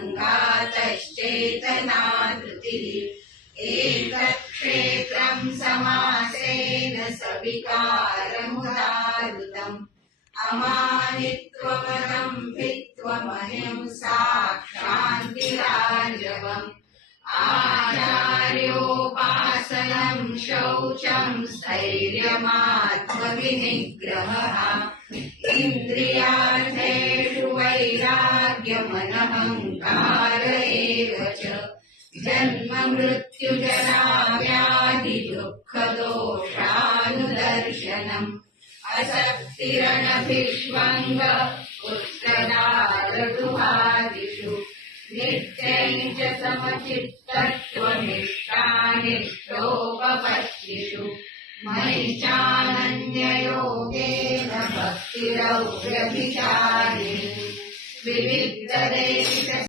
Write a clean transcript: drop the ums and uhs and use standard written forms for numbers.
सङ्घातश्चेतना धृतिः एतत्क्षेत्रम् समासेन सविकारमुदाहृतम् अमानित्वमदम्भित्वमहिंसा क्षान्तिरार्जवम् आचार्योपासनम् शौचम् स्थैर्यमात्मविनिग्रहः इन्द्रियार्थेषु वैराग्यमनहङ्कार एव च जन्म मृत्युजरा व्याधि दुःखदोषानुदर्शनम् असक्तिरणभिष्वङ्ग पुत्रदारगृहादिषु नित्यम् च समचित्तत्वनिष्ठानिष्ठोपपत्तिषु मयि चानन्ययोगेन भक्तिरव्यभिचारिणी विविक्तदेश